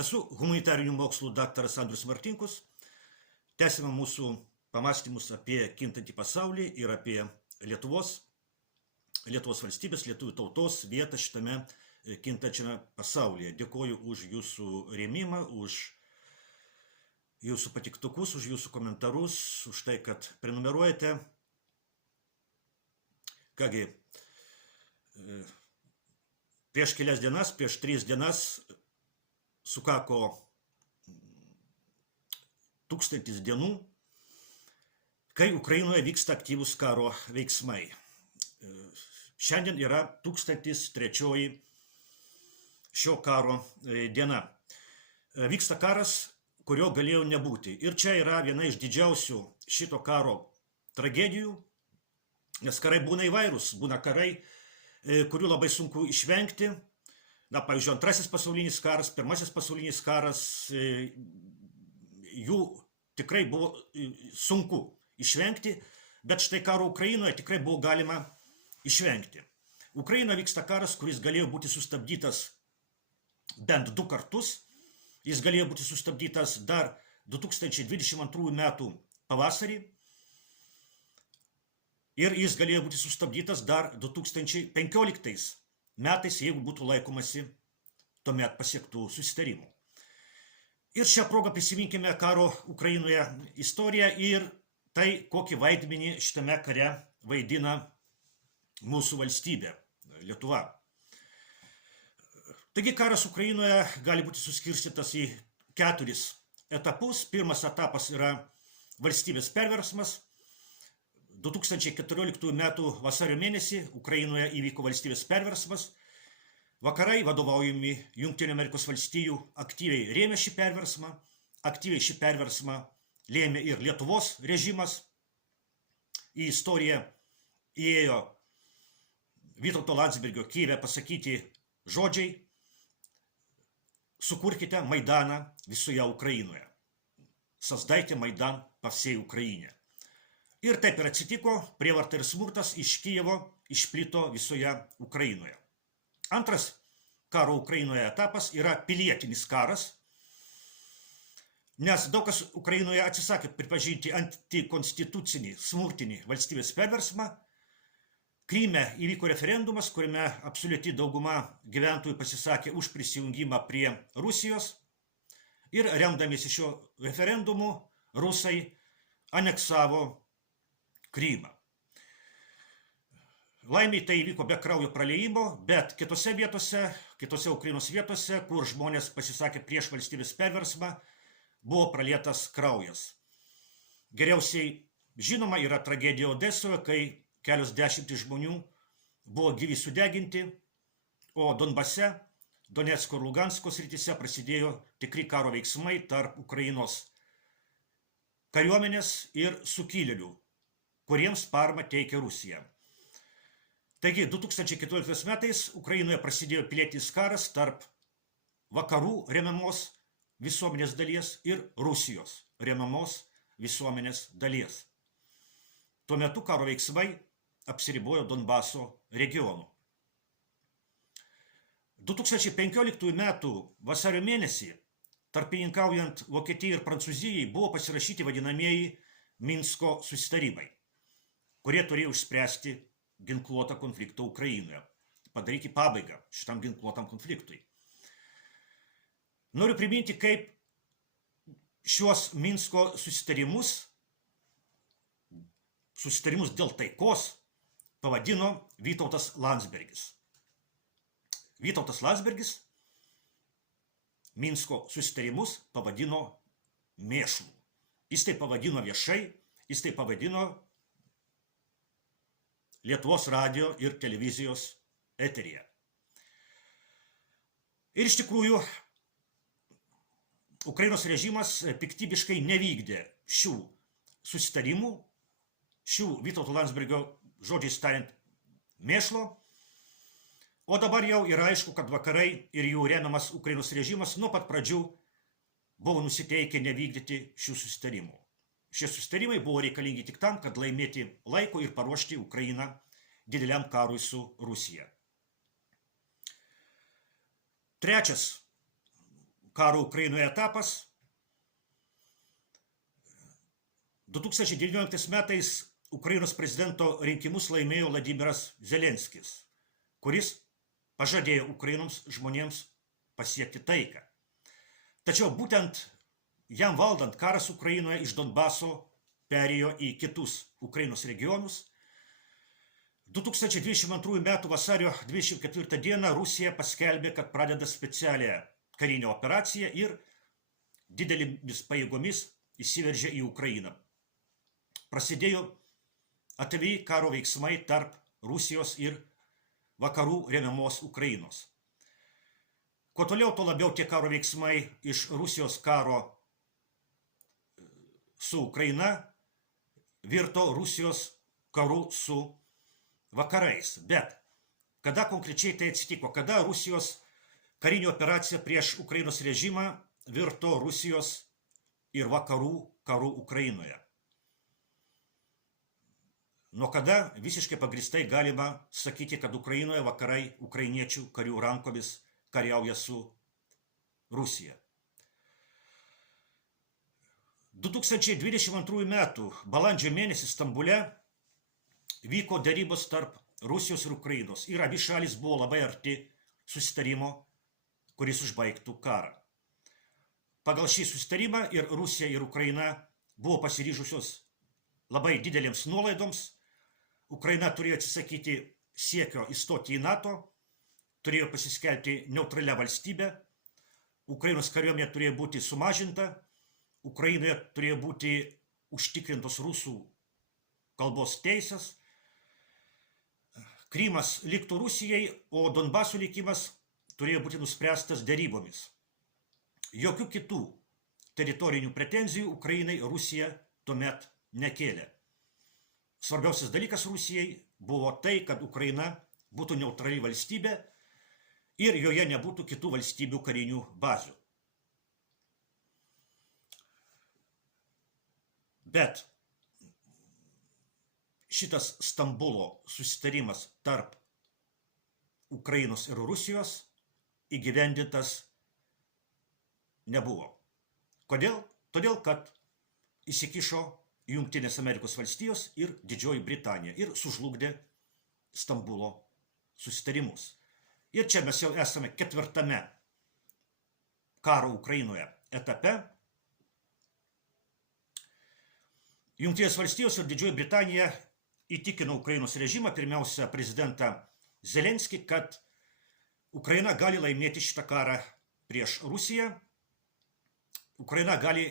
Esu humanitarinių mokslų daktaras Andrius Martinkus. Tęsime mūsų pamąstymus apie kintantį pasaulį ir apie Lietuvos valstybės, lietuvių tautos vietą šitame kintančiame pasaulyje. Dėkoju už jūsų rėmimą, už jūsų patiktukus, už jūsų komentarus, už tai, kad prenumeruojate. Kągi, prieš kelias dienas, prieš 3 dienas sukako 1000 dienų, kai Ukrainoje vyksta aktyvūs karo veiksmai. Šiandien yra 1003 šio karo diena. Vyksta karas, kurio galėjo nebūti. Ir čia yra viena iš didžiausių šito karo tragedijų, nes karai būna įvairūs. Būna karai, kurių labai sunku išvengti. Na, pavyzdžiui, Antrasis pasaulinis karas, Pirmasis pasaulinis karas, jų tikrai buvo sunku išvengti, bet štai karo Ukrainoje tikrai buvo galima išvengti. Ukrainoje vyksta karas, kuris galėjo būti sustabdytas bent 2 kartus. Jis galėjo būti sustabdytas dar 2022 metų pavasarį ir jis galėjo būti sustabdytas dar 2015 metais, jeigu būtų laikomasi tuomet pasiektų susitarimų. Ir šią progą prisiminkime karo Ukrainoje istoriją ir tai, kokį vaidmenį šitame kare vaidina mūsų valstybė, Lietuva. Taigi karas Ukrainoje gali būti suskirstytas į 4 etapus. Pirmas etapas yra valstybės perversmas. 2014 metų vasario mėnesį Ukrainoje įvyko valstybės perversmas. Vakarai, vadovaujami Jungtinių Amerikos valstijų, aktyviai rėmė šį perversmą. Aktyviai šį perversmą lėmė ir Lietuvos režimas. Į istoriją įėjo Vytauto Landsbergio Kyjive pasakyti žodžiai: sukurkite Maidaną visoje Ukrainoje. Создайте Майдан по всей Украине. Ir taip ir atsitiko, prievarta ir smurtas iš Kijevo išplito visoje Ukrainoje. Antras karo Ukrainoje etapas yra pilietinis karas, nes daug kas Ukrainoje atsisakė pripažinti antikonstitucinį, smurtinį valstybės perversmą. Kryme įvyko referendumas, kuriame absoliuti dauguma gyventojų pasisakė už prisijungimą prie Rusijos. Ir remdamiesi šio referendumu, rusai aneksavo Krymą. Laimiai tai įvyko be kraujo praliejimo, bet kitose vietose, kitose Ukrainos vietose, kur žmonės pasisakė prieš valstybės perversmą, buvo pralietas kraujas. Geriausiai žinoma yra tragedija Odesoje, kai kelios dešimtys žmonių buvo gyvi sudeginti, o Donbase, Donecko ir Lugansko srityse prasidėjo tikri karo veiksmai tarp Ukrainos kariuomenės ir sukilėlių, kuriems paramą teikė Rusija. Taigi 2014 metais Ukrainoje prasidėjo pilietinis karas tarp vakarų remiamos visuomenės dalies ir Rusijos remiamos visuomenės dalies. Tuo metu karo veiksmai apsiribojo Donbaso regionu. 2015 metų vasario mėnesį, tarpininkaujant Vokietijai ir Prancūzijai, buvo pasirašyti vadinamieji Minsko susitarimai, kurie turėjo išspręsti ginkluotą konfliktą Ukrainoje, padaryti pabaigą šitam ginkluotam konfliktui. Noriu priminti, kaip šiuos Minsko susitarimus dėl taikos pavadino Vytautas Landsbergis. Vytautas Landsbergis Minsko susitarimus pavadino mėšlu. Jis tai pavadino viešai, jis tai pavadino Lietuvos radijo ir televizijos eteryje. Ir iš tikrųjų, Ukrainos režimas piktybiškai nevykdė šių susitarimų, šių Vytauto Landsbergio žodžiais tariant mėšlo, o dabar jau yra aišku, kad vakarai ir jų remiamas Ukrainos režimas nuo pat pradžių buvo nusiteikę nevykdyti šių susitarimų. Šie susitarimai buvo reikalingi tik tam, kad laimėti laiko ir paruošti Ukrainą dideliam karui su Rusija. Trečias karo Ukrainoje etapas. 2019 metais Ukrainos prezidento rinkimus laimėjo Vladimiras Zelenskis, kuris pažadėjo Ukrainos žmonėms pasiekti taiką. Tačiau būtent jam valdant karas Ukrainoje iš Donbaso perėjo į kitus Ukrainos regionus. 2022 m. vasario 24 d. Rusija paskelbė, kad pradeda specialią karinę operaciją ir didelėmis pajėgomis įsiveržė į Ukrainą. Prasidėjo atviri karo veiksmai tarp Rusijos ir vakarų remiamos Ukrainos. Kuo toliau, to labiau tie karo veiksmai iš Rusijos karo su Ukraina virto Rusijos karu su vakarais. Bet kada konkrečiai tai atsitiko? Kada Rusijos karinė operacija prieš Ukrainos režimą virto Rusijos ir vakarų karu Ukrainoje? Nuo kada visiškai pagristai galima sakyti, kad Ukrainoje vakarai ukrainiečių karių rankomis kariauja su Rusija? 2022 m. balandžio mėnesį Stambule vyko derybos tarp Rusijos ir Ukrainos ir abi šalis buvo labai arti susitarimo, kuris užbaigtų karą. Pagal šį susitarimą ir Rusija, ir Ukraina buvo pasiryžusios labai didelėms nuolaidoms. Ukraina turėjo atsisakyti siekio įstoti į NATO, turėjo pasiskelbti neutralią valstybę, Ukrainos kariuomenė turėjo būti sumažinta, Ukrainoje turėjo būti užtikrintos rusų kalbos teisės, Krymas liktų Rusijai, o Donbaso likimas turėjo būti nuspręstas derybomis. Jokių kitų teritorinių pretenzijų Ukrainai Rusija tuomet nekėlė. Svarbiausias dalykas Rusijai buvo tai, kad Ukraina būtų neutrali valstybė ir joje nebūtų kitų valstybių karinių bazių. Bet šitas Stambulo susitarimas tarp Ukrainos ir Rusijos įgyvendintas nebuvo. Kodėl? Todėl, kad įsikišo Jungtinės Amerikos valstijos ir Didžioji Britanija ir sužlugdė Stambulo susitarimus. Ir čia mes jau esame 4. karo Ukrainoje etape. Jungtinės valstijos ir Didžioji Britanija įtikino Ukrainos režimą, pirmiausia prezidentą Zelenskį, kad Ukraina gali laimėti šitą karą prieš Rusiją. Ukraina gali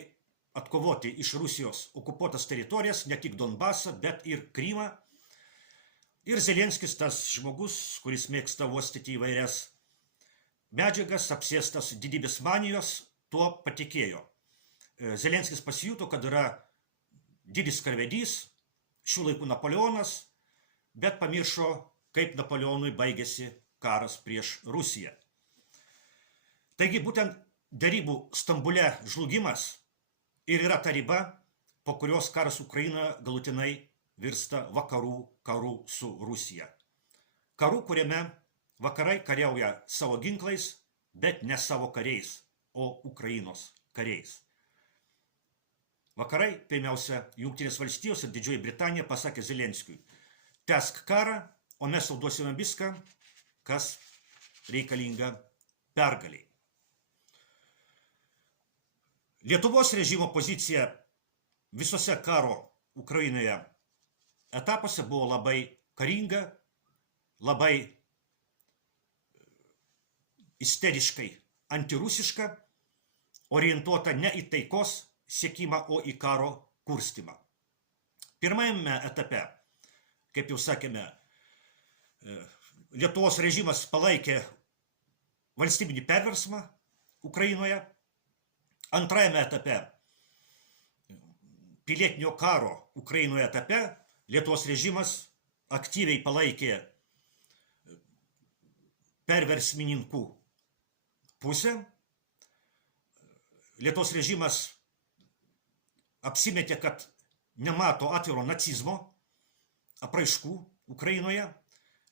atkovoti iš Rusijos okupuotas teritorijas, ne tik Donbasą, bet ir Krymą. Ir Zelenskis, tas žmogus, kuris mėgsta uostyti įvairias medžiagas, apsėstas didybės manijos, tuo patikėjo. Zelenskis pasijuto, kad yra didis karvedys, šių laikų Napoleonas, bet pamiršo, kaip Napoleonui baigėsi karas prieš Rusiją. Taigi būtent derybų Stambule žlugimas ir yra ta riba, po kurios karas Ukrainoje galutinai virsta vakarų karu su Rusija. Karu, kuriame vakarai kariauja savo ginklais, bet ne savo kariais, o Ukrainos kariais. Vakarai, pirmiausia, Jungtinės valstijos ir Didžioji Britanija pasakė Zelenskiui: tęsk karą, o mes tau duosime viską, kas reikalinga pergaliai. Lietuvos režimo pozicija visose karo Ukrainoje etapuose buvo labai karinga, labai isteriškai antirusiška, orientuota ne į taikos siekimą, o į karo kurstymą. Pirmajame etape, kaip jau sakėme, Lietuvos režimas palaikė valstybinį perversmą Ukrainoje. Antrajame etape, pilietinio karo Ukrainoje etape, Lietuvos režimas aktyviai palaikė perversmininkų pusę. Lietuvos režimas apsimetė, kad nemato atviro nacizmo apraiškų Ukrainoje.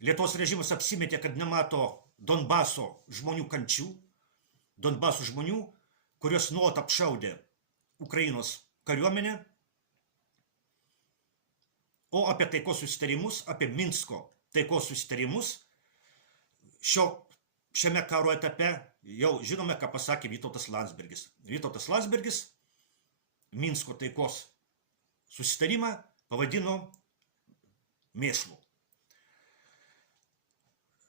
Lietuvos režimas apsimetė, kad nemato Donbaso žmonių kančių, Donbaso žmonių, kurios nuolat apšaudė Ukrainos kariuomenę, o apie taikos susitarimus, apie Minsko taikos susitarimus šiame karo etape jau žinome, ką pasakė Vytautas Landsbergis. Vytautas Landsbergis Minsko taikos susitarimą pavadino mėšlu.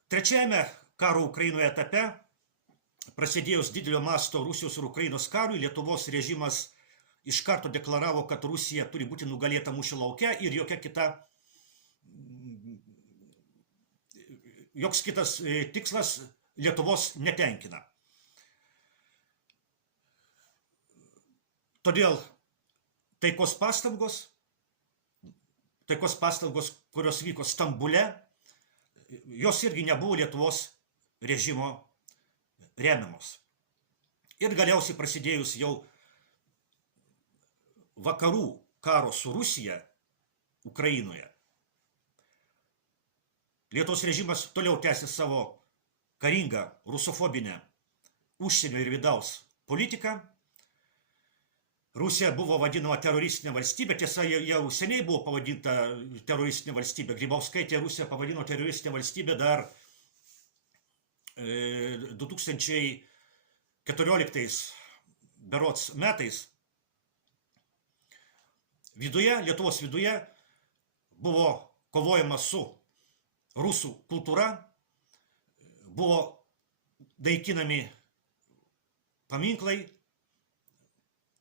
Trečiajame karo Ukrainoje etape, prasidėjus didelio masto Rusijos ir Ukrainos karui, Lietuvos režimas iš karto deklaravo, kad Rusija turi būti nugalėta mūšio lauke ir joks kitas tikslas Lietuvos netenkina. Todėl taikos pastangos, kurios vyko Stambule, jos irgi nebuvo Lietuvos režimo remiamos. Ir galiausiai prasidėjus jau vakarų karo su Rusija Ukrainoje, Lietuvos režimas toliau tęsė savo karingą rusofobinę užsienio ir vidaus politiką. Rusija buvo vadinama teroristinė valstybė, tiesa, jau seniai buvo pavadinta teroristinė valstybė. Grybauskaitė Rusiją pavadino teroristinė valstybė dar 2014 berods metais. Lietuvos viduje buvo kovojama su rusų kultūra, buvo naikinami paminklai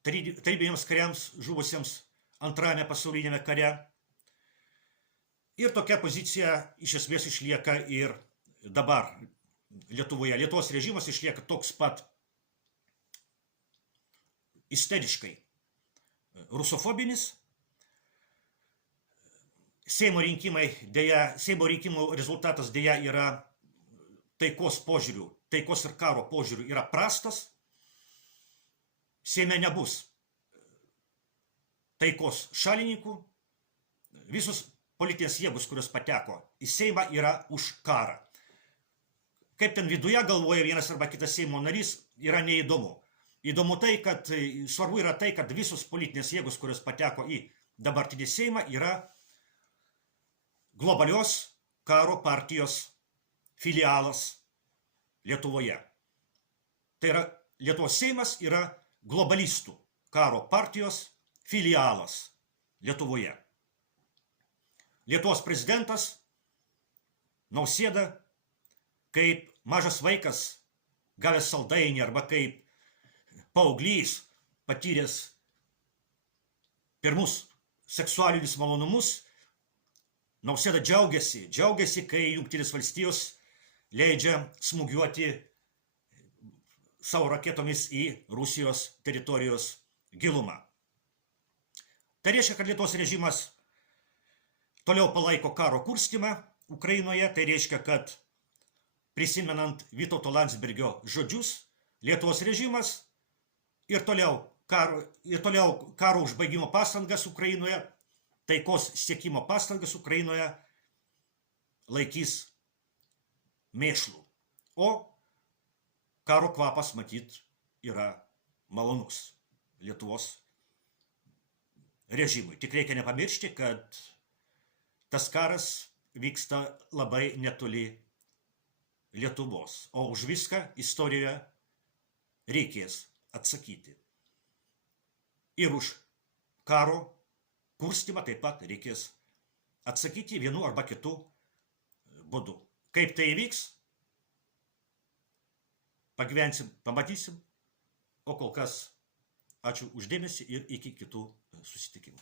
tarybiniams kariams žuvusiems antrajame pasaulinėme kare. Ir tokia pozicija iš esmės išlieka ir dabar Lietuvoje. Lietuvos režimas išlieka toks pat isteriškai rusofobinis. Seimo rinkimų rezultatas dėja yra taikos ir karo požiūrių yra prastas. Seime nebus taikos šalininkų. Visos politinės jėgos, kurios pateko į Seimą, yra už karą. Kaip ten viduje galvoja vienas arba kitas Seimo narys, yra neįdomu. Svarbu yra tai, kad visos politinės jėgos, kurios pateko į dabartinį Seimą, yra globalios karo partijos filialas Lietuvoje. Tai yra, Lietuvos Seimas yra globalistų karo partijos filialas Lietuvoje. Lietuvos prezidentas Nausėda, kaip mažas vaikas gavęs saldainį arba kaip paauglys patyręs pirmus seksualinius malonumus, Nausėda džiaugiasi, kai Jungtinės valstijos leidžia smūgiuoti savo raketomis į Rusijos teritorijos gilumą. Tai reiškia, kad Lietuvos režimas toliau palaiko karo kurstymą Ukrainoje. Tai reiškia, kad prisimenant Vytauto Landsbergio žodžius, Lietuvos režimas ir toliau karo užbaigimo pastangas Ukrainoje, taikos siekimo pastangas Ukrainoje laikys mėšlų. O karo kvapas, matyt, yra malonus Lietuvos režimui. Tik reikia nepamiršti, kad tas karas vyksta labai netoli Lietuvos. O už viską istorijoje reikės atsakyti. Ir už karo kurstymą taip pat reikės atsakyti vienu arba kitu būdu. Kaip tai įvyks, pagyvensim, pamatysim. O kol kas ačiū už dėmesį ir iki kitų susitikimų.